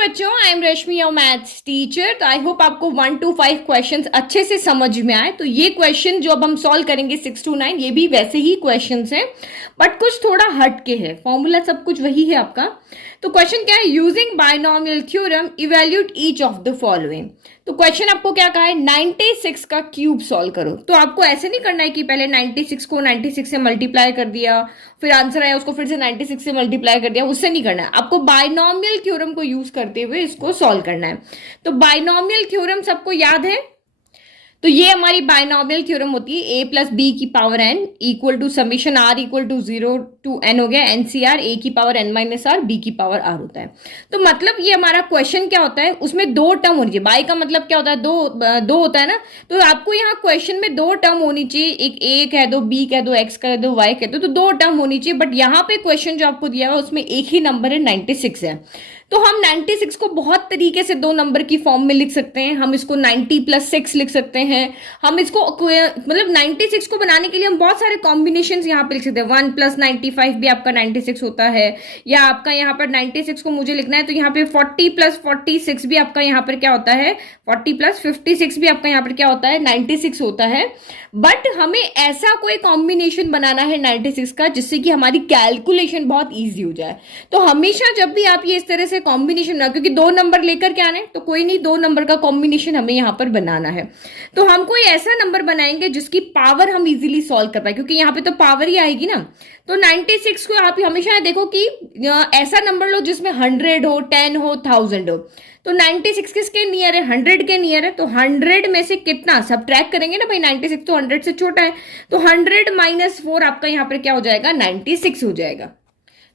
बच्चों, I am Rashmi your maths teacher. तो I hope आपको 1 to 5 क्वेश्चंस अच्छे से समझ में आए। तो ये क्वेश्चन जो अब हम सॉल्व करेंगे 6 to 9, ये भी वैसे ही क्वेश्चंस हैं बट कुछ थोड़ा हट के है। फॉर्मूला सब कुछ वही है आपका। तो क्वेश्चन क्या है? Using binomial theorem evaluate each of the following. तो क्वेश्चन आपको क्या कहा है? 96 का क्यूब सॉल्व करो। तो आपको ऐसे नहीं करना है कि पहले 96 को 96 से मल्टीप्लाई कर दिया, फिर आंसर आया उसको फिर से 96 से मल्टीप्लाई कर दिया, उससे नहीं करना है। आपको बायनॉमियल थ्योरम को यूज करते हुए इसको सॉल्व करना है। तो बायनॉमियल थ्योरम सबको याद है? तो ये हमारी बायनॉमियल थ्योरम होती है a प्लस बी की power n equal to summation r equal to 0 to n हो गया NCR a की power n minus r b की पावर r होता है। तो मतलब ये हमारा क्वेश्चन क्या होता है, उसमें दो टर्म होनी चाहिए। बाई का मतलब क्या होता है? दो होता है ना। तो आपको यहाँ क्वेश्चन में दो टर्म होनी चाहिए, एक a कह दो, b कह दो, x कह दो, y कह दो, तो दो टर्म होनी चाहिए। बट यहाँ पे क्वेश्चन जो आपको दिया हुआ है उसमें एक ही नंबर है, 96 है। तो हम 96 को बहुत तरीके से दो नंबर की फॉर्म में लिख सकते हैं। हम इसको 90 प्लस 6 लिख सकते हैं। हम इसको मतलब 96 को बनाने के लिए हम बहुत सारे कॉम्बिनेशंस यहाँ पे लिख सकते हैं। 1 प्लस 95 भी आपका 96 होता है, या आपका यहाँ पर 96 को मुझे लिखना है तो यहाँ पे 40 प्लस 46 भी आपका यहाँ पर क्या होता है? 40 प्लस 56 भी आपका यहाँ पर क्या होता है? 96 होता है। बट हमें ऐसा कोई कॉम्बिनेशन बनाना है 96 का जिससे कि हमारी कैलकुलेशन बहुत ईजी हो जाए। तो हमेशा जब भी आप ये इस तरह से कॉम्बिनेशन बना, क्योंकि दो नंबर लेकर के आने, तो कोई नहीं, दो नंबर का कॉम्बिनेशन हमें यहाँ पर बनाना है। तो हम कोई ऐसा नंबर बनाएंगे जिसकी पावर हम इजीली सॉल्व कर पाए, क्योंकि यहाँ पे तो पावर ही आएगी ना। तो 96 को आप हमेशा देखो कि ऐसा नंबर लो जिसमें 100 हो, 10 हो, 1000 हो। तो 96 किसके नियर है? 100 के नियर है। तो 100 में से कितना सब्ट्रैक्ट करेंगे ना भाई, 96 तो 100 से छोटा है। तो 100 माइनस 4 आपका यहाँ पर क्या हो जाएगा? 96 हो जाएगा।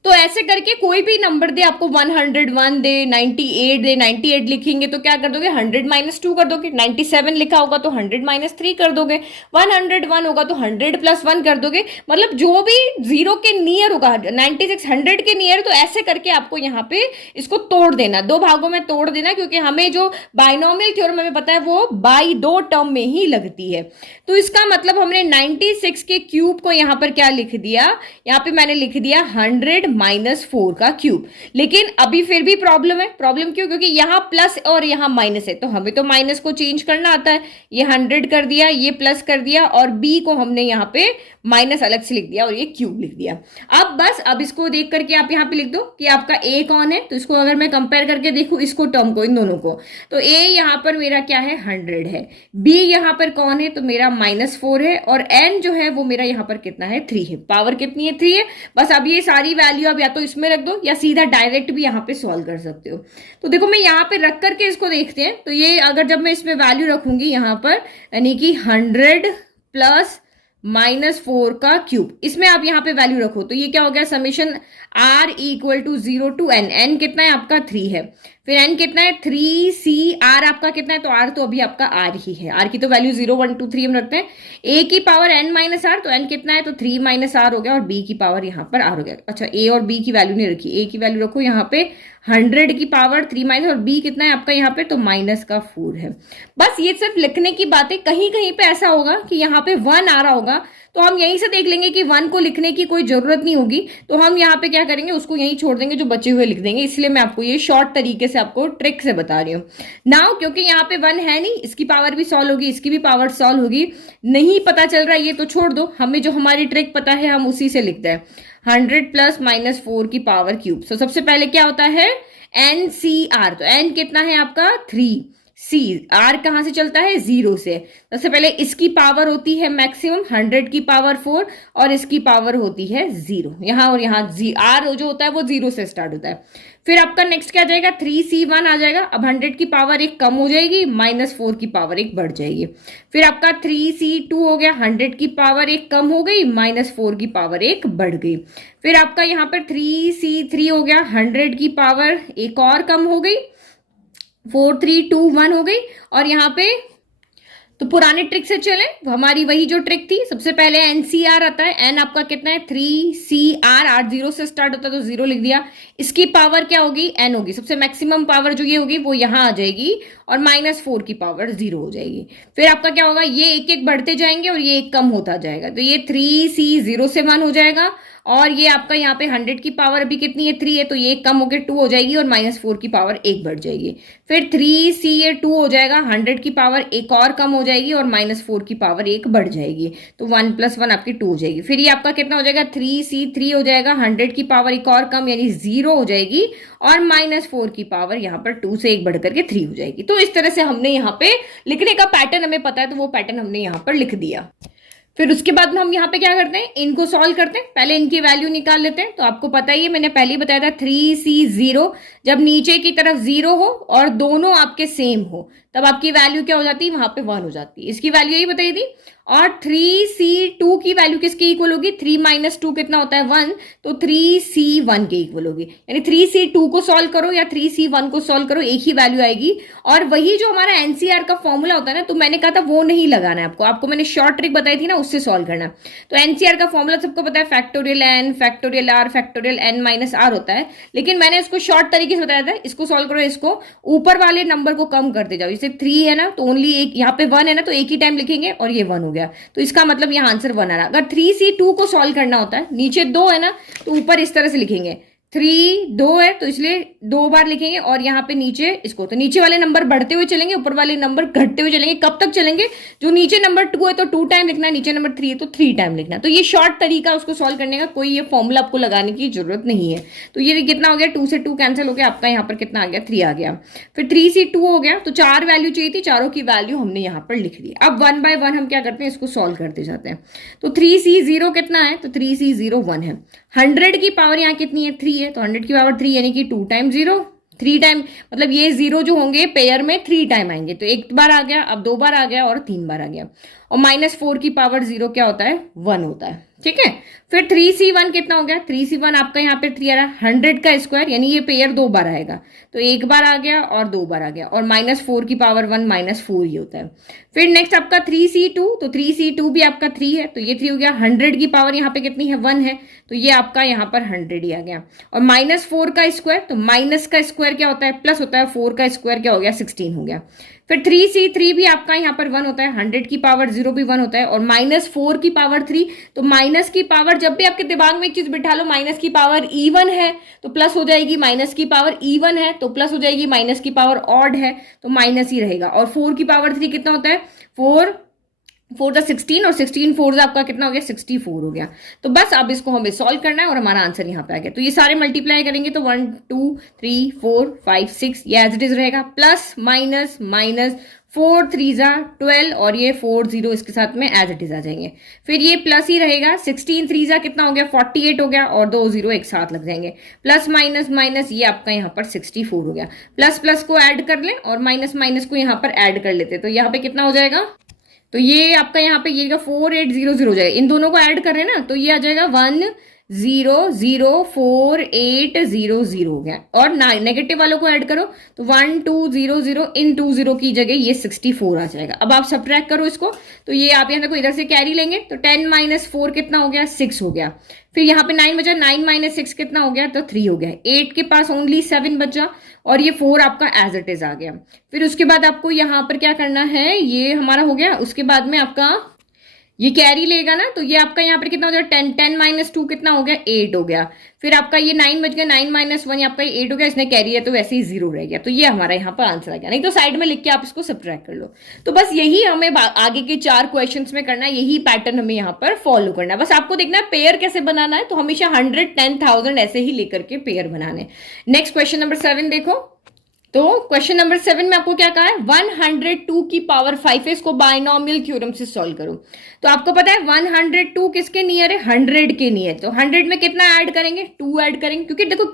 तो ऐसे करके कोई भी नंबर दे, आपको 101 दे, 98 दे, 98 लिखेंगे तो क्या कर दोगे? 100 माइनस 2 कर दोगे। 97 लिखा होगा तो 100 माइनस 3 कर दोगे। 101 होगा तो 100 प्लस 1 कर दोगे। मतलब जो भी जीरो के नियर होगा, 96 100 के नियर, तो ऐसे करके आपको यहाँ पे इसको तोड़ देना, दो भागों में तोड़ देना, क्योंकि हमें जो बायनॉमियल थ्योरम हमें पता है वो बाई दो टर्म में ही लगती है। तो इसका मतलब हमने 96 के क्यूब को यहाँ पर क्या लिख दिया? यहाँ पे मैंने लिख दिया 100 -4 का क्यूब। लेकिन अभी फिर भी प्रॉब्लम है। प्रॉब्लम क्यों? क्योंकि यहाँ प्लस और यहाँ माइनस है, तो हमें तो माइनस को चेंज करना आता है। ये 100 कर दिया, ये प्लस कर दिया, और बी को हमने यहाँ पे माइनस अलग से लिख दिया और ये क्यूब लिख दिया। अब बस अब इसको देख करके आप यहाँ पे लिख दो कि आपका ए कौन है। तो इसको अगर मैं कंपेयर करके देखूं, इसको टर्म को, इन दोनों को, तो ए यहाँ पर मेरा क्या है? 100 है। बी यहाँ पर कौन है? तो मेरा -4 है। और एन जो है वो मेरा यहाँ पर कितना है? 3 है। पावर कितनी है? 3 है। बस अब ये सारी वैल्यू अब या तो इसमें रख दो या सीधा डायरेक्ट भी यहाँ पे सॉल्व कर सकते हो। तो देखो मैं यहाँ पे रख करके इसको देखते हैं। तो ये अगर जब मैं इसमें वैल्यू रखूंगी यहाँ पर, यानी कि 100 प्लस -4 का क्यूब, इसमें आप यहाँ पे वैल्यू रखो तो ये क्या हो गया? Summation r equal to 0 to n। n कितना है आपका? 3 है। फिर n कितना है? 3c। r आपका कितना है? तो r तो अभी आपका r ही है। r की तो वैल्यू 0 1 2 3 हम रखते हैं। a की पावर n माइनस r, तो n कितना है? तो 3 माइनस r हो गया, और b की पावर यहाँ पर r हो गया। अच्छा, a और b की वैल्यू नहीं रखी। a की वैल्यू रखो यहाँ पे 100 की पावर 3 माइनस, और b कितना है आपका यहाँ पे? तो माइनस का 4 है। बस ये सिर्फ लिखने की बातें। कहीं कहीं पे ऐसा होगा कि यहाँ पे 1 आ रहा होगा, तो हम यहीं से देख लेंगे कि 1 को लिखने की कोई जरूरत नहीं होगी, तो हम यहाँ पे क्या करेंगे? उसको यहीं छोड़ देंगे, जो बचे हुए लिख देंगे। इसलिए मैं आपको ये शॉर्ट तरीके से आपको ट्रिक से बता रही हूँ नाउ, क्योंकि यहाँ पे 1 है नहीं, इसकी पावर भी सॉल्व होगी, इसकी भी पावर सॉल्व होगी। नहीं पता चल रहा है ये तो छोड़ दो, हमें जो हमारी ट्रिक पता है हम उसी से लिखते हैं। 100 प्लस -4 की पावर क्यूब। तो सबसे पहले क्या होता है? NCR। तो n कितना है आपका? 3। सी आर कहां से चलता है? 0 से। सबसे पहले इसकी पावर होती है मैक्सिमम 100 की पावर 4, और इसकी पावर होती है 0 यहाँ, और यहाँ आर जो होता है वो 0 से स्टार्ट होता है। फिर आपका नेक्स्ट क्या जाएगा? 3C1 आ जाएगा। अब 100 की पावर 1 कम हो जाएगी, -4 की पावर 1 बढ़ जाएगी। फिर आपका 3C2 हो गया। 100 की पावर 1 कम हो गई, -4 की पावर 1 बढ़ गई। फिर आपका यहाँ पर 3C3 हो गया। 100 की पावर 1 और कम हो गई, 4 3 2 1 हो गई। और यहाँ पे तो पुराने ट्रिक से चले, हमारी वही जो ट्रिक थी, सबसे पहले NCR आता है। n आपका कितना है? 3CR। r 0 से स्टार्ट होता है तो 0 लिख दिया। इसकी पावर क्या होगी? n होगी। सबसे मैक्सिमम पावर जो ये होगी वो यहाँ आ जाएगी, और -4 की पावर 0 हो जाएगी। फिर आपका क्या होगा? ये एक एक बढ़ते जाएंगे और ये एक कम होता जाएगा। तो ये 3C 0 से 1 हो जाएगा, और ये आपका यहाँ पे 100 की पावर अभी कितनी है 3 है, तो ये कम होकर 2 हो जाएगी और -4 की पावर 1 बढ़ जाएगी। फिर 3c ये 2 हो जाएगा, 100 की पावर एक और कम हो जाएगी और -4 की पावर 1 बढ़ जाएगी, तो 1 + 1 आपकी 2 हो जाएगी। फिर ये आपका कितना हो जाएगा 3c 3 हो जाएगा, 100 की पावर एक और कम यानी 0 हो जाएगी और -4 की पावर यहाँ पर 2 से 1 बढ़ करके 3 हो जाएगी। तो इस तरह से हमने यहाँ पे लिखने का पैटर्न हमें पता है, तो वो पैटर्न हमने यहाँ पर लिख दिया। फिर उसके बाद में हम यहाँ पे क्या करते हैं, इनको सॉल्व करते हैं। पहले इनकी वैल्यू निकाल लेते हैं। तो आपको पता ही है, मैंने पहले ही बताया था 3c 0, जब नीचे की तरफ 0 हो और दोनों आपके सेम हो तब आपकी वैल्यू क्या हो जाती है, वहां पे 1 हो जाती है। इसकी वैल्यू यही बताई थी। और 3c2 की वैल्यू किसके इक्वल होगी, 3 - 2 कितना होता है 1, तो 3c1 के इक्वल होगी। यानी 3c2 को सॉल्व करो या 3c1 को सॉल्व करो, एक ही वैल्यू आएगी। और वही जो हमारा एनसीआर का फॉर्मूला होता है ना, तो मैंने कहा था वो नहीं लगाना है आपको मैंने शॉर्ट ट्रिक बताई थी ना, उससे सॉल्व करना। तो एनसीआर का फॉर्मूला सबको पता है, factorial n factorial r factorial n - r होता है। लेकिन मैंने इसको शॉर्ट तरीके से बताया था, इसको सॉल्व करो, इसको ऊपर वाले नंबर को कम करते जाओ। जैसे 3 है ना, तो ओनली एक, यहाँ पे 1 है ना, तो एक ही टाइम लिखेंगे और ये 1 हो गया, तो इसका मतलब यहाँ आंसर 1 आ रहा। अगर 3c2 को सॉल्व करना होता है, नीचे 2 है ना, तो ऊपर इस तरह से लिखेंगे, 3 2 है तो इसलिए 2 बार लिखेंगे और यहाँ पे नीचे इसको, तो नीचे वाले नंबर बढ़ते हुए चलेंगे, ऊपर वाले नंबर घटते हुए चलेंगे। कब तक चलेंगे, जो नीचे नंबर 2 है तो 2 टाइम लिखना है, नीचे नंबर 3 है तो 3 टाइम लिखना है। तो ये शॉर्ट तरीका उसको सॉल्व करने का, कोई ये फॉर्मूला आपको लगाने की जरूरत नहीं है। तो ये कितना हो गया, 2 से 2 कैंसिल हो गया, आपका यहाँ पर कितना आ गया 3 आ गया। फिर 3c2 हो गया, तो 4 वैल्यू चाहिए थी, चारों की वैल्यू हमने यहाँ पर लिख ली। अब 1 बाय 1 हम क्या करते हैं, इसको सॉल्व करते जाते हैं। तो 3c0 कितना है, तो 3c0 1 है। 100 की पावर यहाँ कितनी है 3 है, तो 100 की पावर 3 यानी कि 2 टाइम 0, 3 टाइम, मतलब ये 0 जो होंगे पेयर में 3 टाइम आएंगे, तो एक बार आ गया, अब 2 बार आ गया और 3 बार आ गया। और -4 की पावर 0 क्या होता है 1 होता है, ठीक है। फिर 3c1 कितना हो गया, 3c1 आपका यहाँ पे 3 आ रहा है, 100 का स्क्वायर यानी ये पेयर 2 बार आएगा, तो एक बार आ गया और 2 बार आ गया, और -4 की पावर 1 -4 ही होता है। फिर नेक्स्ट आपका 3c2, तो 3c2 भी आपका 3 है, तो ये 3 हो गया। 100 की पावर यहाँ पे कितनी है 1 है, तो ये आपका यहाँ पर 100 ही आ गया। और -4 का स्क्वायर, तो माइनस का स्क्वायर क्या होता है प्लस होता है, 4 का स्क्वायर क्या हो गया 16 हो गया। फिर 3c3 भी आपका यहाँ पर 1 होता है, 100 की पावर 0 भी 1 होता है, और -4 की पावर 3, तो माइनस की पावर, जब भी आपके दिमाग में एक चीज बिठा लो, माइनस की पावर इवन है तो प्लस हो जाएगी, माइनस की पावर इवन है तो प्लस हो जाएगी, माइनस की पावर ऑड है तो माइनस ही रहेगा। और 4 की पावर 3 कितना होता है, 4 4 16 और 16 4 आपका कितना हो गया 64 हो गया। तो बस अब इसको हमें सॉल्व करना है और हमारा आंसर यहाँ पे आ गया। तो ये सारे मल्टीप्लाई करेंगे तो 1 2 3 4 5 6 ये एज इट इज रहेगा, प्लस माइनस माइनस 4 3 12 और ये 4 0 इसके साथ में एज इट इज आ जाएंगे। फिर ये प्लस ही रहेगा, 16 3 कितना हो गया 48 हो गया, और 2 0 एक साथ लग जाएंगे, प्लस माइनस माइनस ये आपका यहाँ पर 64 हो गया। प्लस प्लस को ऐड कर लें और माइनस माइनस को यहाँ पर ऐड कर लेते, तो यहाँ पे कितना हो जाएगा, तो ये आपका यहाँ पे ये 4800 हो जाएगा। इन दोनों को ऐड कर रहे हैं ना, तो ये आ जाएगा 1004,800 हो गया। और नेगेटिव वालों को ऐड करो तो 1200 इन 20 की जगह ये 64 आ जाएगा। अब आप सब्ट्रैक्ट करो इसको, तो ये आप यहाँ देखो इधर से कैरी लेंगे तो 10 - 4 कितना हो गया 6 हो गया। फिर यहाँ पे 9 बचा, 9 - 6 कितना हो गया, तो 3 हो गया। 8 के पास ओनली 7 बचा और ये 4 आपका एज इट इज आ गया। फिर उसके बाद आपको यहाँ पर क्या करना है, ये हमारा हो गया। उसके बाद में आपका ये कैरी लेगा ना, तो ये आपका यहाँ पर कितना हो जाएगा 10 - 2 कितना हो गया 8 हो गया। फिर आपका ये 9 बच गया, 9 - 1 आपका 8 हो गया, इसने कैरी है तो वैसे ही 0 रह गया। तो ये हमारा यहाँ पर आंसर आ गया, नहीं तो साइड में लिख के आप इसको सब्ट्रैक्ट कर लो। तो बस यही हमें आगे के 4 क्वेश्चंस में करना है, यही पैटर्न हमें यहाँ पर फॉलो करना है। बस आपको देखना है पेयर कैसे बनाना है, तो हमेशा 100 10,000 ऐसे ही लेकर के पेयर बनाने। नेक्स्ट क्वेश्चन नंबर 7 देखो। तो क्वेश्चन नंबर 7 में आपको क्या कहा है, 102 की पावर 5 है, इसको बाइनोमियल थ्योरम से सॉल्व करो। तो आपको पता है 102 किसके नियर है, 100 के नियर। तो 100 में कितना ऐड करेंगे, 2 ऐड करेंगे, क्योंकि देखो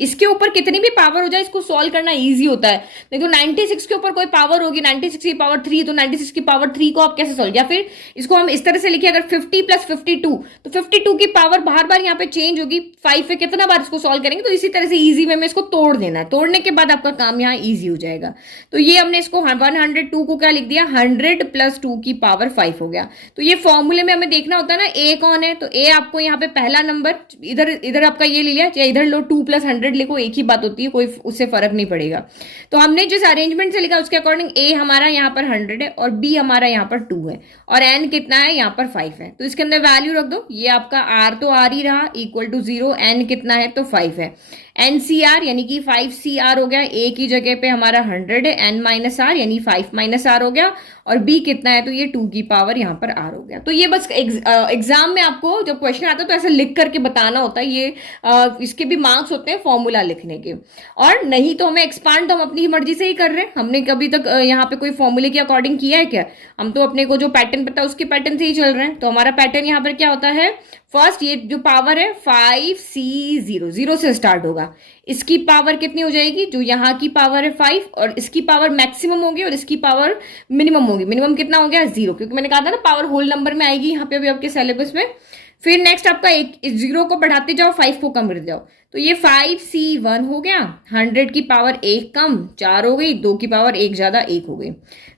इसके ऊपर कितनी भी पावर हो जाए इसको सॉल्व करना इजी होता है। देखो 96 के ऊपर कोई पावर होगी, 96 की पावर 3, तो 96 की पावर 3 को आप कैसे सॉल्व, या फिर इसको हम इस तरह से लिखिए, अगर 50 + 52 तो 52 की पावर बार बार यहाँ पे चेंज होगी, 5 पे कितना बार इसको सॉल्व करेंगे, तो इसी तरह से इजी वे में इसको तोड़ देना है। तोड़ने के बाद आपका काम यहाँ इजी हो जाएगा। तो ये हमने इसको 102 को क्या लिख दिया, 100 + 2 की पावर 5 हो गया। तो ये फॉर्मूले में हमें देखना होता है ना ए कौन है, तो ए आपको यहाँ पे पहला नंबर इधर आपका ये ले लिया, चाहे इधर लो 2 + 100 100 लिखो, एक ही बात होती है, कोई उससे फर्क नहीं पड़ेगा। तो हमने जिस अरेंजमेंट से लिखा उसके अकॉर्डिंग ए हमारा यहाँ पर 100 है और बी हमारा यहाँ पर 2 है और एन कितना है, यहाँ पर 5 है। तो इसके अंदर वैल्यू रख दो, ये आपका आर तो आर ही रहा इक्वल टू 0, एन कितना है तो 5 है। एनसीआर यानी कि 5CR हो गया, ए की जगह पे हमारा 100 है, एन माइनस आर यानी 5 माइनस आर हो गया और बी कितना है तो ये 2 की पावर यहाँ पर आर हो गया। तो ये बस एग्जाम में आपको जब क्वेश्चन आता है तो ऐसे लिख करके बताना होता है, ये इसके भी मार्क्स होते हैं फॉर्मूला लिखने के। और नहीं तो हमें एक्सपांड तो हम अपनी मर्जी से ही कर रहे हैं, हमने कभी तक यहाँ पे कोई फॉर्मूले के अकॉर्डिंग किया है क्या? हम तो अपने को जो पैटर्न पता है उसके पैटर्न से ही चल रहे हैं। तो हमारा पैटर्न यहाँ पर क्या होता है, फर्स्ट ये जो पावर है 5C0, 0 से स्टार्ट होगा, इसकी पावर कितनी हो जाएगी, जो यहाँ की पावर है 5 और इसकी पावर मैक्सिमम होगी और इसकी पावर मिनिमम होगी। मिनिमम कितना हो गया 0, क्योंकि मैंने कहा था ना पावर होल नंबर में आएगी यहाँ पे अभी आपके सिलेबस में। फिर नेक्स्ट आपका एक 0 को बढ़ाते जाओ, 5 को कम करते जाओ, तो ये 5C1 हो गया, 100 की पावर 1 कम 4 हो गई, 2 की पावर 1 ज्यादा 1 हो गई।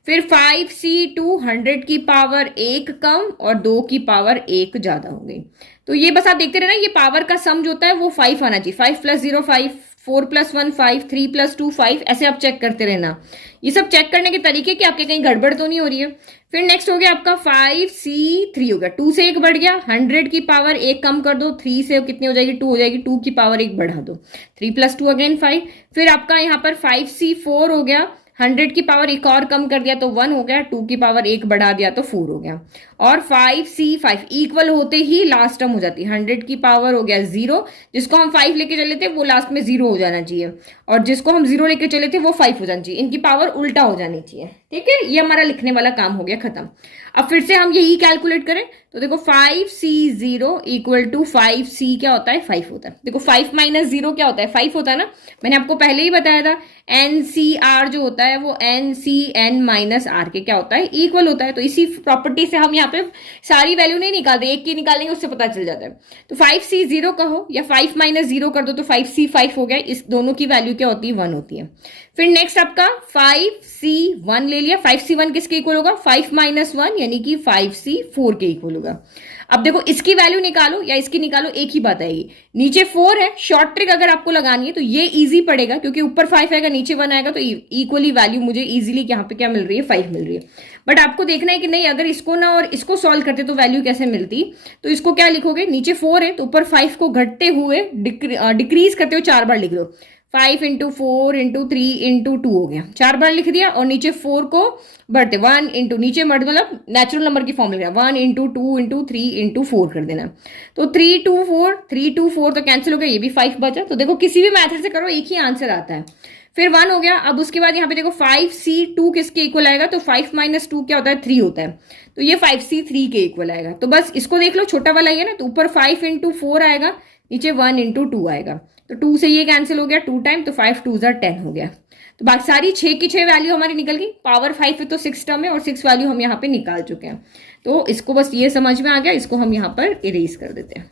फिर 5C2 100 की पावर 1 कम और 2 की पावर 1 ज्यादा हो गई। तो ये बस आप देखते रहना, ये पावर का सम जो होता है वो 5 आना चाहिए, 5 + 0 5, 4 + 1 5, 3 + 2 5, ऐसे आप चेक करते रहना। ये सब चेक करने के तरीके कि आपके कहीं गड़बड़ तो नहीं हो रही है। फिर नेक्स्ट हो गया आपका 5C3 हो गया, 2 से 1 बढ़ गया, 100 की पावर 1 कम कर दो, 3 से कितनी हो जाएगी 2 हो जाएगी, 2 की पावर 1 बढ़ा दो, 3 + 2 अगेन 5। फिर आपका यहाँ पर 5C4 हो गया, 100 की पावर 1 और कम कर दिया तो 1 हो गया, 2 की पावर 1 बढ़ा दिया तो 4 हो गया। और 5C5 इक्वल होते ही लास्ट टर्म हो जाती है, 100 की पावर हो गया 0, जिसको हम 5 लेके चले थे वो लास्ट में 0 हो जाना चाहिए और जिसको हम 0 लेके चले थे वो 5 हो जाना चाहिए, इनकी पावर उल्टा हो जानी चाहिए। ठीक है, ये हमारा लिखने वाला काम हो गया खत्म। अब फिर से हम यही कैलकुलेट करें तो देखो 5C0 इक्वल टू 5C क्या होता है 5 होता है। देखो 5 - 0 क्या होता है 5 होता है ना, मैंने आपको पहले ही बताया था। NCR जो होता है वो NCN - R के क्या होता है इक्वल होता है। तो इसी प्रॉपर्टी से हम यहाँ पे सारी वैल्यू नहीं निकालते, एक की निकालेंगे उससे पता चल जाता है। तो 5C0 कहो या 5 - 0 कर दो तो 5C5 हो गया, इस दोनों की वैल्यू क्या होती है 1 होती है। फिर नेक्स्ट आपका 5C1 ले लिया, 5C1 किसके इक्वल होगा 5 - 1 यानी कि 5C4 के इक्वल होगा। अब देखो इसकी वैल्यू निकालो या इसकी निकालो एक ही बात आएगी, नीचे 4 है, शॉर्ट ट्रिक अगर आपको लगानी है तो ये इजी पड़ेगा क्योंकि ऊपर 5 आएगा नीचे 1 आएगा तो इक्वली वैल्यू मुझे इजीली यहाँ पे क्या मिल रही है 5 मिल रही है। बट आपको देखना है कि नहीं अगर इसको ना और इसको सॉल्व करते तो वैल्यू कैसे मिलती, तो इसको क्या लिखोगे, नीचे 4 है तो ऊपर 5 को घटते हुए डिक्रीज करते हुए 4 बार लिख लो, 5 × 4 × 3 × 2 हो गया, 4 बार लिख दिया और नीचे 4 को बढ़ते 1 × नीचे बढ़ मतलब नेचुरल नंबर की फॉर्म लिख दिया 1 × 2 × 3 × 4 कर देना। तो 3 2 4 3 2 4 तो कैंसिल हो गया, ये भी 5 बचा। तो देखो किसी भी मेथड से करो एक ही आंसर आता है। फिर 1 हो गया। अब उसके बाद यहाँ पे देखो 5C2 किसके इक्वल आएगा, तो 5 - 2 क्या होता है 3 होता है, तो ये 5C3 के इक्वल आएगा। तो बस इसको देख लो, छोटा वाला ही है ना, तो ऊपर 5 × 4 आएगा, नीचे 1 × 2 आएगा, तो 2 से ये कैंसिल हो गया 2 टाइम, तो 5 2 10 हो गया। तो बाकी सारी 6 की 6 वैल्यू हमारी निकल गई, पावर 5 है तो 6 टर्म है और 6 वैल्यू हम यहाँ पे निकाल चुके हैं। तो इसको बस ये समझ में आ गया, इसको हम यहाँ पर इरेज कर देते हैं।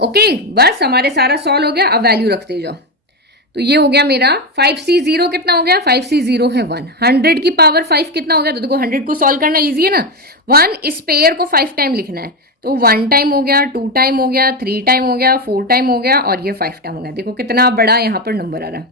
ओके, बस हमारे सारा सॉल्व हो गया। अब वैल्यू रखते जाओ। तो ये हो गया मेरा 5C0 कितना हो गया, 5C0 है 1, 100 की पावर 5 कितना हो गया, तो देखो 100 को सॉल्व करना इजी है ना, 1 इस पेयर को 5 टाइम लिखना है, तो 1 टाइम हो गया, 2 टाइम हो गया, 3 टाइम हो गया, 4 टाइम हो गया और ये 5 टाइम हो गया। देखो कितना बड़ा यहाँ पर नंबर आ रहा है।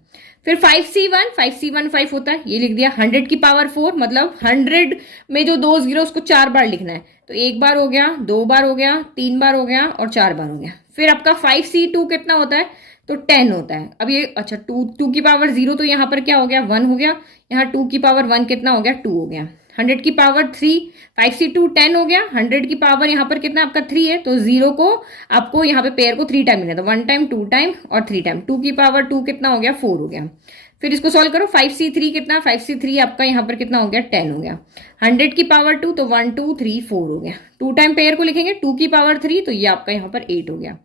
फिर 5C1 5 होता है, ये लिख दिया, 100 की पावर 4 मतलब 100 में जो 2 0 उसको 4 बार लिखना है, तो 1 बार हो गया, 2 बार हो गया, 3 बार हो गया और 4 बार हो गया। फिर आपका 5C2 कितना होता है, तो 10 होता है। अब ये अच्छा 2 की पावर 0 तो यहाँ पर क्या हो गया 1 हो गया, यहाँ 2 की पावर 1 कितना हो गया 2 हो गया, 100 की पावर 3 5C2 10 हो गया, 100 की पावर यहाँ पर कितना आपका 3 है, तो 0 को आपको यहाँ पे पेयर को 3 टाइम लिखना था, 1 टाइम 2 टाइम और 3 टाइम, 2 की पावर 2 कितना हो गया 4 हो गया। फिर इसको सॉल्व करो, 5C3 कितना, 5C3 आपका यहाँ पर कितना हो गया 10 हो गया, 100 की पावर 2 तो 1 2 3 4 हो गया, 2 टाइम पेयर को लिखेंगे, 2 की पावर 3 तो ये आपका यहाँ पर 8 हो गया।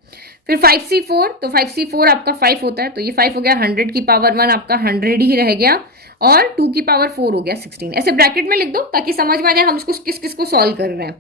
फिर 5C4 तो 5C4 आपका 5 होता है, तो ये 5 हो गया, 100 की पावर 1 आपका 100 ही रह गया और 2 की पावर 4 हो गया 16। ऐसे ब्रैकेट में लिख दो ताकि समझ में आ जाए हम इसको किस किस को सॉल्व कर रहे हैं।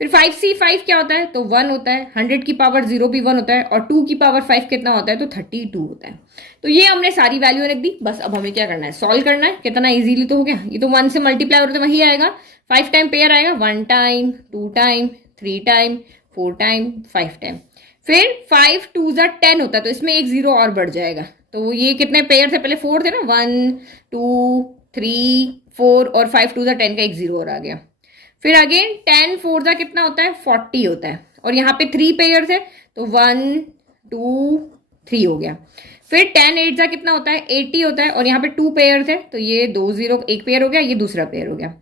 फिर 5C5 क्या होता है, तो 1 होता है, 100 की पावर 0 भी 1 होता है और 2 की पावर 5 कितना होता है, तो 32 होता है। तो ये हमने सारी वैल्यू रख दी। बस अब हमें क्या करना है, सॉल्व करना है। कितना इजीली तो हो गया, ये तो 1 से मल्टीप्लाई होता है वही आएगा, 5 टाइम पेयर आएगा, 1 time 2 time 3 time 4 time 5 time. फिर 5 2 ज़ा 10 होता है, तो इसमें एक जीरो और बढ़ जाएगा। तो ये कितने पेयर थे, पहले 4 थे ना, 1 2 3 4, और 5 2 ज़ा 10 का एक जीरो और आ गया। फिर अगेन 10 4 ज़ा कितना होता है, 40 होता है, और यहाँ पे 3 पेयर थे, तो 1 2 3 हो गया। फिर 10 8 ज़ा कितना होता है, 80 होता है, और यहाँ पे 2 पेयर थे, तो ये 2 जीरो, एक पेयर हो गया, ये दूसरा पेयर हो गया।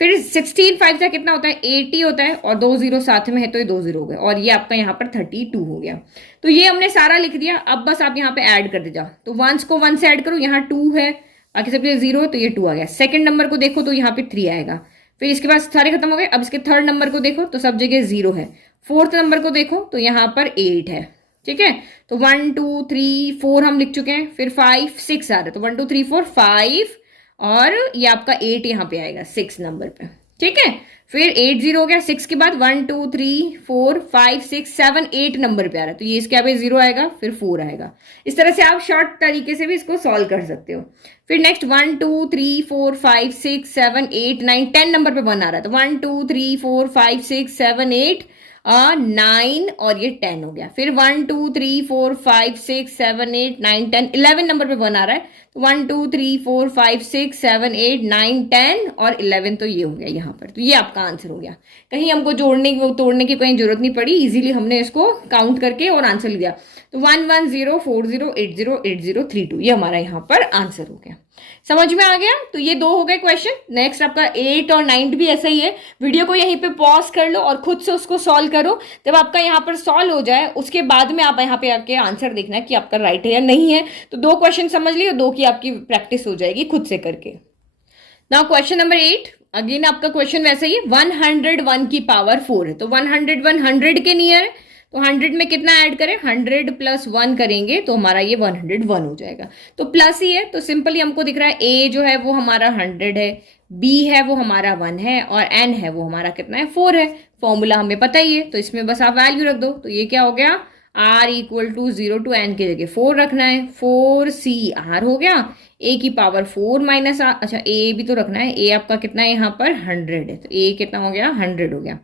फिर 16 5 ज़ा कितना होता है, 80 होता है, और 2 जीरो साथ में है, तो ये 2 जीरो हो गए, और ये आपका यहाँ पर 32 हो गया। तो ये हमने सारा लिख दिया। अब बस आप यहाँ पे ऐड कर दे जाओ, तो वंस को 1 से ऐड करो, यहाँ 2 है, बाकी सब जीरो है, तो ये 2 आ गया। सेकंड नंबर को देखो तो यहाँ पे 3 आएगा। फिर इसके बाद सारे खत्म हो गए। अब इसके थर्ड नंबर को देखो तो सब जगह 0 है। फोर्थ नंबर को देखो तो यहाँ पर 8 है। ठीक है, तो 1 2 3 4 हम लिख चुके हैं। फिर 5 6 आ रहा है, तो 1 2 3 4 5, और ये आपका 8 यहाँ पे आएगा 6 नंबर पे। ठीक है, फिर 8 0 हो गया। 6 के बाद 1 2 3 4 5 6 7 8 नंबर पे आ रहा है, तो ये इसके यहाँ पे 0 आएगा, फिर 4 आएगा। इस तरह से आप शॉर्ट तरीके से भी इसको सॉल्व कर सकते हो। फिर नेक्स्ट 1 2 3 4 5 6 7 8 9 10 नंबर पे 1 आ रहा है, तो 1 2 3 4 5 6 7 8 9, और ये 10 हो गया। फिर 1 2 3 4 5 6 7 8 9 10 11 नंबर पे 1 आ रहा है, तो 1 2 3 4 5 6 7 8 9 10 और 11, तो ये हो गया यहाँ पर। तो ये आपका आंसर हो गया। कहीं हमको जोड़ने की तोड़ने की कहीं जरूरत नहीं पड़ी, इजीली हमने इसको काउंट करके और आंसर लिया। तो 1 1 0 4 0 8 0 8 0 3 2, ये हमारा यहाँ पर आंसर हो गया। समझ में आ गया? तो ये 2 हो गए क्वेश्चन। नेक्स्ट आपका 8 और 9 भी ऐसा ही है। वीडियो को यहीं पे पॉज कर लो और खुद से उसको सॉल्व करो। जब आपका यहाँ पर सॉल्व हो जाए उसके बाद में आप यहाँ पे आके आंसर देखना कि आपका राइट है या नहीं है। तो 2 क्वेश्चन समझ लियो, 2 की आपकी प्रैक्टिस हो जाएगी खुद से करके। नाउ क्वेश्चन नंबर 8, अगेन आपका क्वेश्चन वैसे ही है। 101 की पावर 4 है, तो 101 100 के नियर है, तो 100 में कितना ऐड करें, 100 प्लस 1 करेंगे तो हमारा ये 101 हो जाएगा। तो प्लस ही है, तो सिंपली हमको दिख रहा है ए जो है वो हमारा 100 है, बी है वो हमारा 1 है, और एन है वो हमारा कितना है, 4 है। फॉर्मूला हमें पता ही है, तो इसमें बस आप वैल्यू रख दो। तो ये क्या हो गया, r equal to 0 to n की जगह 4 रखना है, 4CR हो गया। a की पावर 4 माइनस r, अच्छा a भी तो रखना है, a आपका कितना है यहाँ पर 100 है, तो a कितना हो गया, 100 हो गया।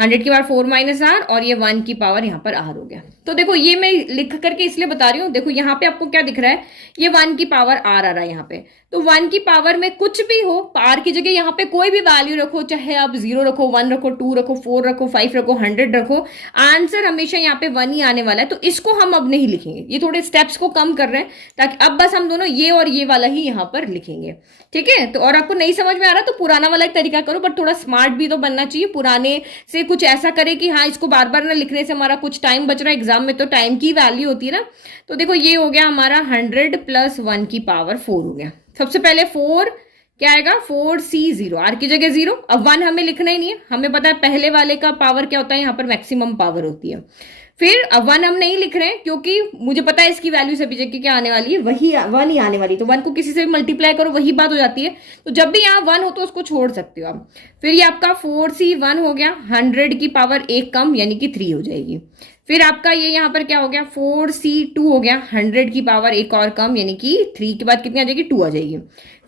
100 की पावर 4 माइनस r, और ये 1 की पावर यहाँ पर r हो गया। तो देखो ये मैं लिख करके इसलिए बता रही हूँ, देखो यहाँ पे आपको क्या दिख रहा है, ये 1 की पावर r आ रहा है यहाँ पे। तो 1 की पावर में कुछ भी हो, r की जगह यहाँ पे कोई भी वैल्यू रखो, चाहे आप 0 रखो, 1 रखो, 2 रखो, 4 रखो, 5 रखो, 100 रखो, आंसर हमेशा यहाँ पे 1 ही आने वाला है। तो इसको हम अब नहीं लिखेंगे, ये थोड़े स्टेप्स को कम कर रहे हैं, ताकि अब बस हम दोनों ये और ये वाला ही यहाँ पर लिखेंगे। ठीक है, तो और आपको नहीं समझ में आ रहा तो पुराना वाला एक तरीका करो, बट थोड़ा स्मार्ट भी तो बनना चाहिए। पुराने से कुछ ऐसा करे कि हाँ इसको बार बार ना लिखने से हमारा कुछ टाइम बच रहा है, एग्जाम में तो टाइम की वैल्यू होती है ना। तो देखो ये हो गया हमारा 100 प्लस 1 की पावर 4 हो गया। सबसे पहले 4 क्या आएगा, 4C0, आर की जगह 0। अब 1 हमें लिखना ही नहीं है, हमें पता है पहले वाले का पावर क्या होता है, यहाँ पर मैक्सिमम पावर होती है। फिर अब 1 हम नहीं लिख रहे हैं, क्योंकि मुझे पता है इसकी वैल्यू सभी जगह क्या आने वाली है, वही 1 ही आने वाली है। तो 1 को किसी से भी मल्टीप्लाई करो, वही बात हो जाती है। तो जब भी यहाँ 1 हो तो उसको छोड़ सकते हो आप। फिर ये आपका 4C1 हो गया, 100 की पावर 1 कम यानी कि 3 हो जाएगी। फिर आपका ये यहाँ पर क्या हो गया, 4C2 हो गया, 100 की पावर 1 और कम यानी कि 3 के बाद कितनी आ जाएगी, 2 आ जाएगी।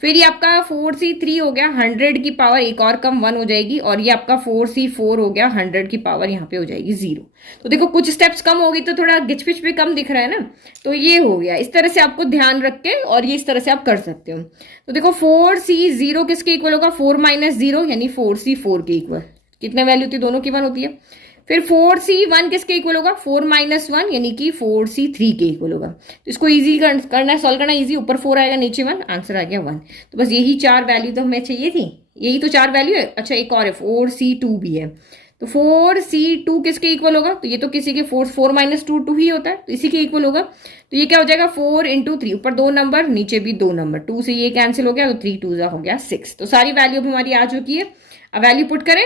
फिर ये आपका 4C3 हो गया, 100 की पावर 1 और कम 1 हो जाएगी, और ये आपका 4C4 हो गया, 100 की पावर यहाँ पे हो जाएगी 0। तो देखो कुछ स्टेप्स कम होगी तो थोड़ा गिचपिच भी कम दिख रहा है ना। तो ये हो गया, इस तरह से आपको ध्यान रख के और ये इस तरह से आप कर सकते हो। तो देखो 4C0 किसके इक्वल होगा, 4 माइनस 0 यानी 4C4 के इक्वल। कितने वैल्यू होती है, दोनों की 1 होती है। फिर 4C1 किसके इक्वल होगा, 4 माइनस 1 यानी कि 4C3 के इक्वल होगा। तो इसको इजी करना है, सॉल्व करना इजी, ऊपर 4 आएगा नीचे 1, आंसर आ गया 1। तो बस यही 4 वैल्यू तो हमें चाहिए थी, यही तो 4 वैल्यू है। अच्छा एक और है, 4C2 भी है। तो 4C2 किसके इक्वल होगा, तो ये तो किसी के 4 माइनस 2 2 ही होता है, तो इसी के इक्वल होगा। तो ये क्या हो जाएगा, 4 इंटू 3, ऊपर 2 नंबर नीचे भी 2 नंबर, 2 से ये कैंसिल हो गया, तो 3 2 हो गया 6। तो सारी वैल्यू अब हमारी आ चुकी है। अब वैल्यू पुट करें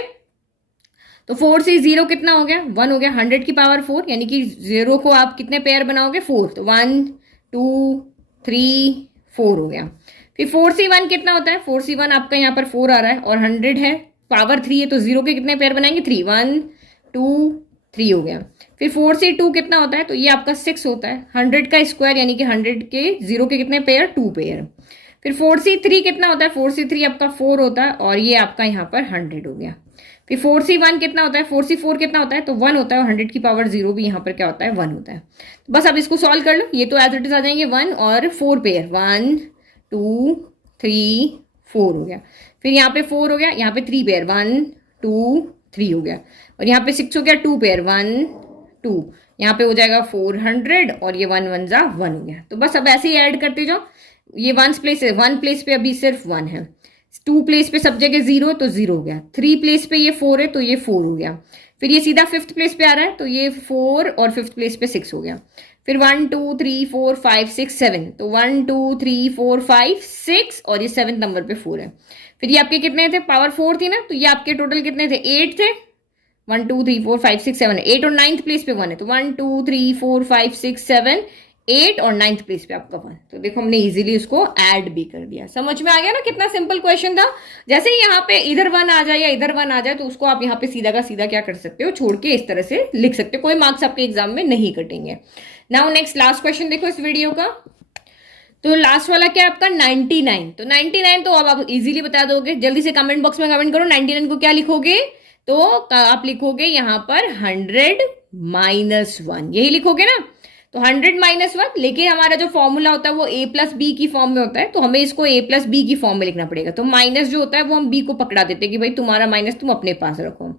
तो 4C0 कितना हो गया, 1 हो गया, 100 की पावर 4 यानी कि 0 को आप कितने पेयर बनाओगे, 4, तो 1 2 3 4 हो गया। फिर 4C1 कितना होता है, 4C1 आपका यहाँ पर 4 आ रहा है और 100 है, पावर 3 है, तो 0 के कितने पेयर बनाएंगे, 3, 1 2 3 हो गया। फिर 4C2 कितना होता है, तो ये आपका 6 होता है, 100 का स्क्वायर यानी कि 100 के 0 के कितने पेयर, 2 पेयर। फिर 4C3 कितना होता है, 4C3 आपका 4 होता है और ये आपका यहाँ पर 100 हो गया। फिर 4C1 कितना होता है, 4C4 कितना होता है, तो 1 होता है, और 100 की पावर 0 भी यहाँ पर क्या होता है, 1 होता है। तो बस अब इसको सॉल्व कर लो, ये तो एज इट इज आ जाएंगे 1 और 4 पेयर, 1 2 3 4 हो गया। फिर यहाँ पे 4 हो गया, यहाँ पे 3 पेयर, 1 2 3 हो गया, और यहाँ पे 6 हो गया, 2 पेयर, 1 2, यहाँ पे हो जाएगा 400, और ये 1 1 जा 1 हो गया। तो बस अब ऐसे ही ऐड करते जाओ, ये 1 प्लेस है, 1 प्लेस पे अभी सिर्फ 1 है, 2 प्लेस पे सब जगह 0 तो 0 हो गया, 3 प्लेस पे ये 4 है तो ये 4 हो गया, फिर ये सीधा 5th प्लेस पे आ रहा है तो ये 4 और 5th प्लेस पे 6 हो गया, फिर 1 2 3 4 5 6 7, तो 1 2 3 4 5 6 और ये 7th नंबर पे 4 है। फिर ये आपके कितने थे, पावर 4 थी ना, तो ये आपके टोटल कितने थे, 8 थे, 1 2 3 4 5 6 7 8, और 9th प्लेस पे 1 है, तो 1 2 3 4 5 6 7 8 और 9th प्लेस पे आपका 1। तो देखो हमने इजीली उसको ऐड भी कर दिया। समझ में आ गया ना कितना सिंपल क्वेश्चन था। जैसे ही यहाँ पे इधर 1 आ जाए या इधर 1 आ जाए तो उसको आप यहाँ पे सीधा का सीधा क्या कर सकते हो, छोड़ के इस तरह से लिख सकते हो, कोई मार्क्स आपके एग्जाम में नहीं कटेंगे। नाउ नेक्स्ट लास्ट क्वेश्चन देखो इस वीडियो का। तो लास्ट वाला क्या है आपका 99। तो 99 तो अब आप इजीली बता दोगे, जल्दी से कमेंट बॉक्स में कमेंट करो 99 को क्या लिखोगे, तो आप लिखोगे यहाँ पर 100 - 1, यही लिखोगे ना। तो 100 - 1, लेकिन हमारा जो फॉर्मूला होता है वो a + b की फॉर्म में होता है, तो हमें इसको a + b की फॉर्म में लिखना पड़ेगा। तो माइनस जो होता है वो हम b को पकड़ा देते हैं कि भाई तुम्हारा माइनस तुम अपने पास रखो।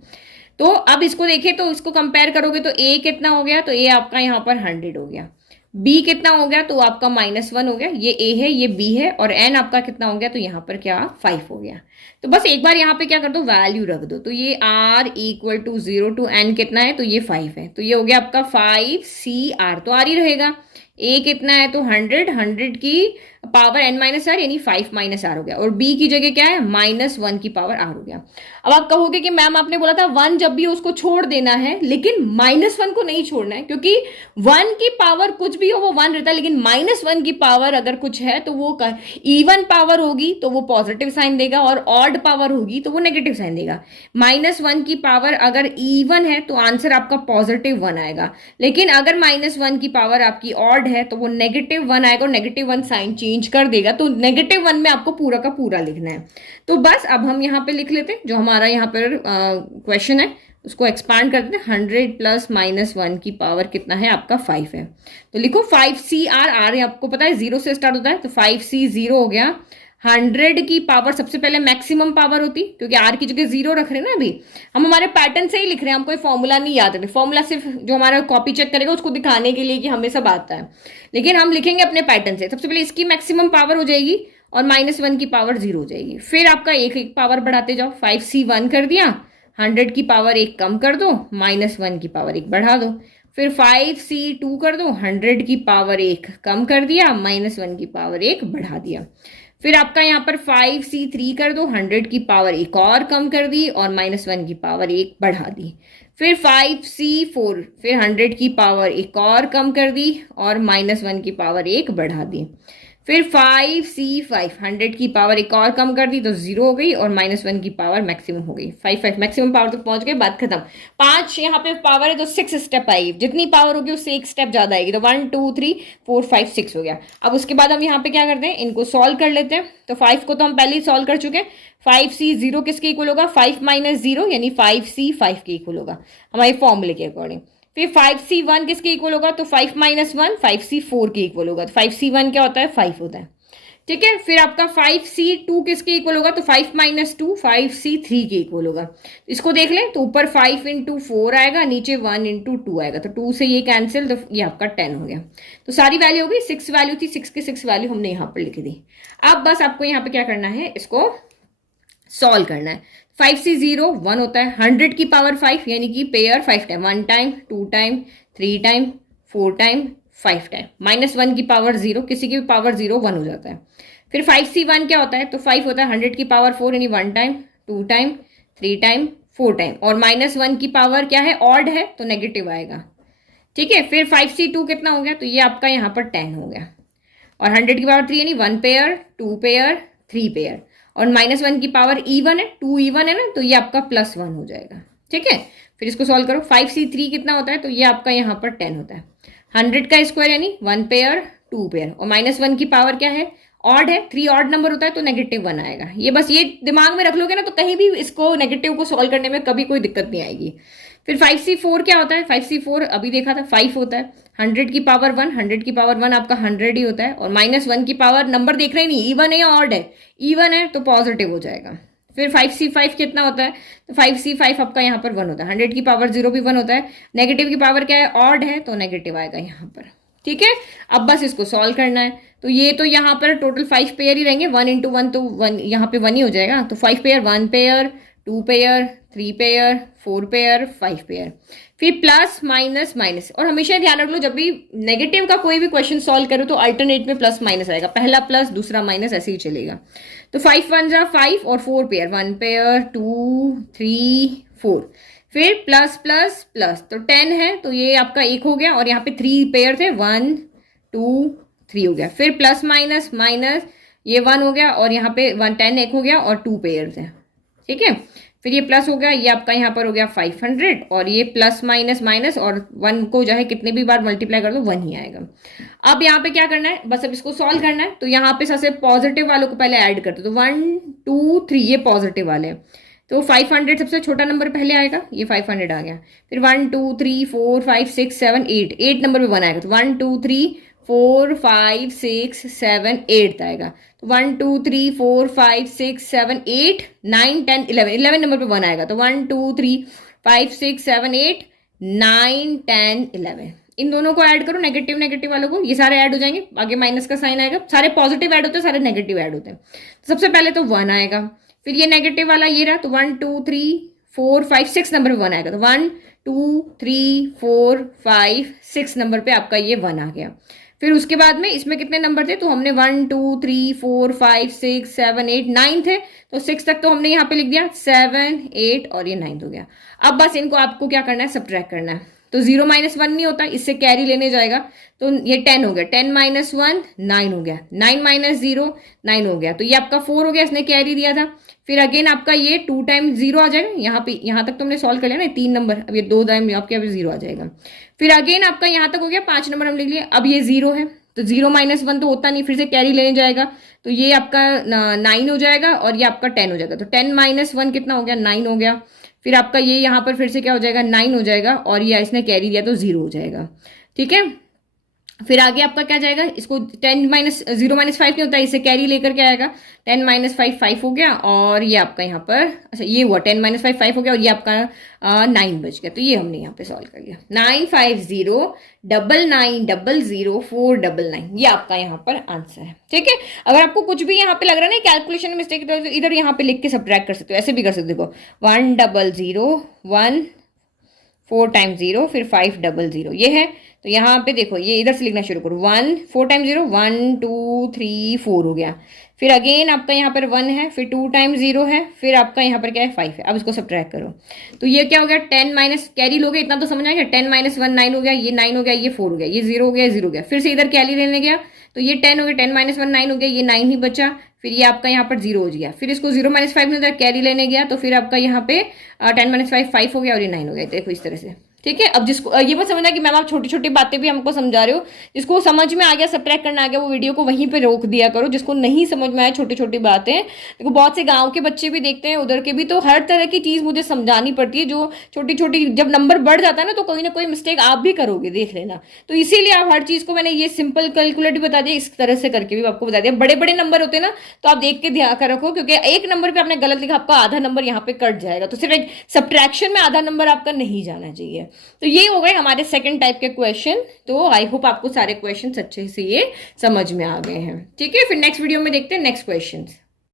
तो अब इसको देखिए, तो इसको कंपेयर करोगे तो a कितना हो गया, तो a आपका यहाँ पर 100 हो गया, b कितना हो गया, तो आपका -1 हो गया, ये a है ये b है, और n आपका कितना हो गया, तो यहाँ पर क्या 5 हो गया। तो बस एक बार यहाँ पे क्या कर दो, वैल्यू रख दो, तो ये r = 0 to n कितना है, तो ये 5 है, तो ये हो गया आपका 5CR, तो r ही रहेगा। a कितना है, तो 100 की पावर n - r यानी 5 - r हो गया, और b की जगह क्या है, -1 की पावर r हो गया। अब आप कहोगे कि मैम आपने बोला था 1 जब भी उसको छोड़ देना है, लेकिन -1 को नहीं छोड़ना है, क्योंकि 1 की पावर कुछ भी हो वो 1 रहता है, लेकिन -1 की पावर अगर कुछ है तो वो इवन पावर होगी तो वो पॉजिटिव साइन देगा, और ऑड पावर होगी तो वो नेगेटिव साइन देगा। -1 की पावर अगर इवन है तो आंसर आपका +1 आएगा, लेकिन अगर -1 की पावर आपकी ऑड है तो वो -1 आएगा, और -1 साइन चेंज कर देगा, तो -1 में आपको पूरा का पूरा लिखना है। तो बस अब हम यहाँ पे लिख लेते हैं जो हमारा यहाँ पर क्वेश्चन है, उसको एक्सपांड करते हैं। 100 + -1 की पावर कितना है आपका 5 है, तो लिखो 5CR, r आपको पता है 0 से स्टार्ट होता है, तो 5C 0 हो गया। 100 की पावर सबसे पहले मैक्सिमम पावर होती, क्योंकि r की जगह 0 रख रहे हैं ना, अभी हम हमारे पैटर्न से ही लिख रहे हैं, हम कोई फॉर्मूला नहीं याद रखते, फॉर्मूला सिर्फ जो हमारा कॉपी चेक करेगा उसको दिखाने के लिए कि हमें सब आता है, लेकिन हम लिखेंगे अपने पैटर्न से। सबसे पहले इसकी मैक्सिमम पावर हो जाएगी और -1 की पावर 0 हो जाएगी, फिर आपका एक पावर बढ़ाते जाओ, 5C1 कर दिया, 100 की पावर 1 कम कर दो, -1 की पावर 1 बढ़ा दो, फिर 5C2 कर दो, 100 की पावर 1 कम कर दिया, -1 की पावर 1 बढ़ा दिया, फिर आपका यहाँ पर 5C3 कर दो, 100 की पावर 1 और कम कर दी, और -1 की पावर 1 बढ़ा दी, फिर 5C4, फिर 100 की पावर 1 और कम कर दी, और -1 की पावर 1 बढ़ा दी, फिर 5C5, 100 की पावर 1 और कम कर दी तो 0 हो गई, और -1 की पावर मैक्सिमम हो गई, 5 मैक्सिमम पावर तक पहुंच गए, बात खत्म। 5 यहाँ पे पावर है तो 6 स्टेप आएगी, जितनी पावर होगी उससे एक स्टेप ज्यादा आएगी, तो 1 2 3 4 5 6 हो गया। अब उसके बाद हम यहाँ पे क्या करते हैं, इनको सॉल्व कर लेते हैं। तो 5 को तो हम पहले ही सॉल्व कर चुके हैं। 5C 0 किसके इक्वल होगा, 5 - 0 यानी 5C 5 के इक्वल होगा हमारे फॉर्मूले के अकॉर्डिंग। फिर 5C1 किसके इक्वल होगा, तो 5 - 1 5C 4 के इक्वल होगा, तो 5C1 क्या होता है, 5 होता है, ठीक है। फिर आपका 5C2 किसके इक्वल होगा, तो 5 - 2 5C3 के इक्वल होगा। इसको देख लें तो ऊपर 5 × 4 आएगा, नीचे 1 × 2 आएगा, तो 2 से ये कैंसिल, तो ये आपका 10 हो गया। तो सारी वैल्यू हो गई, 6 वैल्यू थी, 6 के 6 वैल्यू हमने यहाँ पर लिख दी। अब बस आपको यहाँ पे क्या करना है, इसको सॉल्व करना है। 5C0 1 होता है, 100 की पावर 5 यानी कि pair 5 time, 1 time 2 time 3 time 4 time 5 time, -1 की पावर 0, किसी की भी पावर 0 1 हो जाता है। फिर 5C1 क्या होता है, तो 5 होता है 100 की पावर 4 यानी 1 टाइम 2 टाइम 3 टाइम 4 टाइम, और -1 की पावर क्या है, ऑड है तो नेगेटिव आएगा, ठीक है। फिर 5C2 कितना हो गया, तो ये आपका यहाँ पर 10 हो गया, और 100 की पावर 3 यानी 1 पेयर 2 पेयर 3 पेयर, और -1 की पावर इवन है, 2 इवन है ना, तो ये आपका +1 हो जाएगा, ठीक है। फिर इसको सॉल्व करो, 5C3 कितना होता है, तो ये आपका यहाँ पर 10 होता है, 100 का स्क्वायर यानी 1 पेयर 2 पेयर, और -1 की पावर क्या है, ऑड है, 3 ऑड नंबर होता है तो -1 आएगा। ये बस ये दिमाग में रख लोगे ना तो कहीं भी इसको नेगेटिव को सॉल्व करने में कभी कोई दिक्कत नहीं आएगी। फिर 5c4 क्या होता है? 5c4 अभी देखा था 5 होता है। 100 की पावर 1, 100 की पावर 1 आपका 100 ही होता है। और -1 की पावर नंबर देख रहे नहीं, इवन है या ऑड है? इवन है तो पॉजिटिव हो जाएगा। फिर 5c5 कितना होता है? तो 5c5 आपका यहाँ पर 1 होता है। 100 की पावर 0 भी 1 होता है। नेगेटिव की पावर क्या है? ऑड है तो नेगेटिव आएगा यहाँ पर। ठीक है, अब बस इसको सॉल्व करना है। तो ये तो यहाँ पर टोटल 5 पेयर ही रहेंगे, 1 × 1 तो 1 यहाँ पे 1 ही हो जाएगा। तो 5 pair, 1 pair, 2 pair, 3 pair, 4 pair, 5 pair. फिर प्लस माइनस माइनस। और हमेशा ध्यान रख लो जब भी नेगेटिव का कोई भी क्वेश्चन सॉल्व करो तो अल्टरनेट में प्लस माइनस आएगा, पहला प्लस दूसरा माइनस, ऐसे ही चलेगा। तो 5 1 जा 5 और 4 पेयर, 1 पेयर, 2 3 4। फिर प्लस प्लस प्लस तो 10 है तो ये आपका 1 हो गया। और यहाँ पे 3 पेयर थे, 1 2 3 हो गया। फिर प्लस माइनस माइनस, ये 1 हो गया और यहाँ पे 10 1 हो गया और 2 पेयर थे। ठीक है, फिर ये प्लस हो गया, ये आपका यहाँ पर हो गया 500 और ये प्लस माइनस माइनस और 1 को जो है कितने भी बार मल्टीप्लाई कर दो 1 ही आएगा। अब यहाँ पे क्या करना है? बस अब इसको सॉल्व करना है। तो यहाँ पे सबसे पॉजिटिव वालों को पहले ऐड करते तो 1 2 3 ये पॉजिटिव वाले, तो 500 सबसे छोटा नंबर पहले आएगा, ये 500 आ गया। फिर 1 2 3 4 5 6 7 8, 8 नंबर पे 1 आएगा तो 1 2 3 4 5 6 7 8 आएगा। तो 1 2 3 4 5 6 7 8 9 10 11, 11 नंबर पे 1 आएगा तो 1 2 3 5 6 7 8 9 10 11। इन दोनों को ऐड करो, नेगेटिव नेगेटिव वालों को, ये सारे ऐड हो जाएंगे, आगे माइनस का साइन आएगा। सारे पॉजिटिव ऐड होते हैं, सारे नेगेटिव ऐड होते हैं। सबसे पहले तो 1 आएगा, फिर ये नेगेटिव वाला ये रहा तो 1 2 3 4 5 6 नंबर पे 1 आएगा तो 1 2 3 4 5 6 नंबर पे आपका ये 1 आ गया। फिर उसके बाद में इसमें कितने नंबर थे? तो हमने 1 2 3 4 5 6 7 8 9 थे तो 6 तक तो हमने यहाँ पे लिख दिया, 7 8 और ये 9 हो गया। अब बस इनको आपको क्या करना है? सब्ट्रैक्ट करना है। तो 0 - 1 नहीं होता, इससे कैरी लेने जाएगा तो ये 10 हो गया, 10 - 1 9 हो गया, 9 - 0 9 हो गया। तो ये आपका 4 हो गया, इसने कैरी दिया था। फिर अगेन आपका ये 2 टाइम्स 0 आ जाएगा, यहाँ पे यहाँ तक तुमने सॉल्व कर लिया ना 3 नंबर, अब ये 2 टाइम आपके यहाँ पे 0 आ जाएगा। फिर अगेन आपका यहाँ तक हो गया, 5 नंबर हम लिख लिए। अब ये 0 है तो 0 - 1 तो होता नहीं, फिर से कैरी लेने जाएगा तो ये आपका 9 हो जाएगा और ये आपका 10 हो जाएगा। तो 10 - 1 कितना हो गया? 9 हो गया। फिर आपका ये यहाँ पर फिर से क्या हो जाएगा? 9 हो जाएगा और ये इसने कैरी दिया तो 0 हो जाएगा। ठीक है, फिर आगे आपका क्या जाएगा? इसको 10 - 0 - 5 नहीं होता, इसे कैरी लेकर के आएगा। 10 - 5 5 हो गया और ये आपका यहाँ पर, अच्छा ये हुआ 10 - 5 5 हो गया और ये आपका 9 बच गया। तो ये हमने यहाँ पे सॉल्व कर लिया। 9 5 0 9 9 0 0 4 9 9, ये आपका यहाँ पर आंसर है। ठीक है, अगर आपको कुछ भी यहाँ पे लग रहा है ना कैलकुलेशन में मिस्टेक, तो इधर यहाँ पे लिख के सब्ट्रैक्ट कर सकते हो, ऐसे भी कर सकते हो। देखो 1 0 0 1 4 टाइम्स 0 फिर 5 0 0 ये है। तो यहाँ पे देखो ये इधर से लिखना शुरू करो, 1 4 टाइम्स 0 1 2 3 4 हो गया। फिर अगेन आपका यहाँ पर 1 है, फिर 2 टाइम्स 0 है, फिर आपका यहाँ पर क्या है? 5 है। अब इसको सब्ट्रैक्ट करो तो ये क्या हो गया? 10 माइनस कैरी लोगे, इतना तो समझ आ गया। 10 - 1 9 हो गया, ये 9 हो गया, ये 4 हो गया, ये 0 हो गया, 0 हो गया। फिर से इधर कैरी लेने गया तो ये 10 हो गया, 10 - 1 9 हो गया, ये 9 ही बचा। फिर ये आपका यहाँ पर 0 हो गया। फिर इसको 0 - 5 में कैरी लेने गया तो फिर आपका यहाँ पे 10 - 5 5 हो गया और ये 9 हो गया। देखो इस तरह से। ठीक है, अब जिसको ये मत समझना कि मैम आप छोटी छोटी बातें भी हमको समझा रहे हो, जिसको समझ में आ गया, सब्ट्रैक्ट करना आ गया, वो वीडियो को वहीं पे रोक दिया करो। जिसको नहीं समझ में आया छोटी छोटी बातें, देखो बहुत से गांव के बच्चे भी देखते हैं, उधर के भी, तो हर तरह की चीज मुझे समझानी पड़ती है। जो छोटी छोटी जब नंबर बढ़ जाता है ना तो कोई ना कोई मिस्टेक आप भी करोगे, देख लेना। तो इसीलिए आप हर चीज को मैंने ये सिंपल कैलकुलेट भी बता दिया, इस तरह से करके भी आपको बता दिया। बड़े बड़े नंबर होते हैं ना तो आप देख के ध्यान कर रखो, क्योंकि एक नंबर पे आपने गलत लिखा, आपका आधा नंबर यहाँ पे कट जाएगा। तो सिर्फ एक सब्ट्रैक्शन में आधा नंबर आपका नहीं जाना चाहिए। तो ये हो गए हमारे सेकंड टाइप के क्वेश्चन। तो आई होप आपको सारे क्वेश्चन अच्छे से ये समझ में आ गए हैं। ठीक है, फिर नेक्स्ट वीडियो में देखते हैं नेक्स्ट क्वेश्चंस।